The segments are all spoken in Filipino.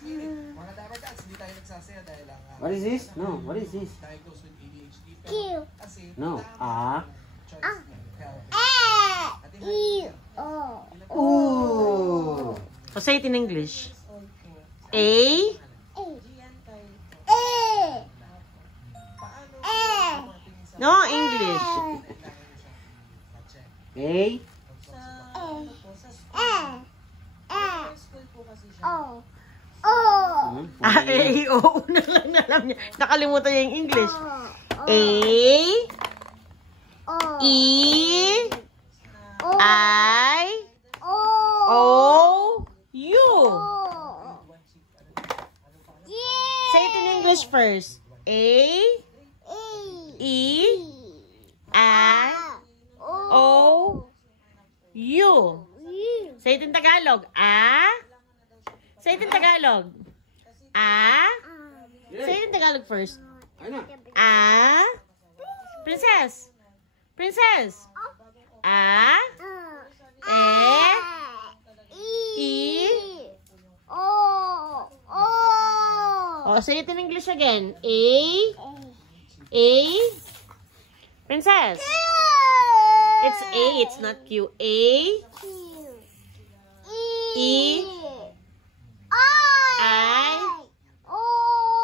Mga dapat hindi tayo nagsasaya dahil lang. What is this? No, what is this? Diagnosed with ADHD. Q. No. O. So say it in English. A. No, English. A. Ah, A, O. Na lang alam niya. Nakalimutan niya yung English. A. E. I. O. U. Say it in English first. A. E. I. O. U. Say it in Tagalog. A. Say it in Tagalog. A. Say it in Tagalog first. A. Princess. Princess. A. E. Oh, say it in English again. A. Princess. It's A. It's not Q. A. E. I.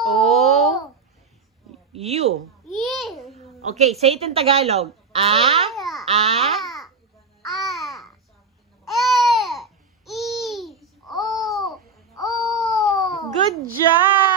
O. U. Okay, say it in Tagalog. Good job!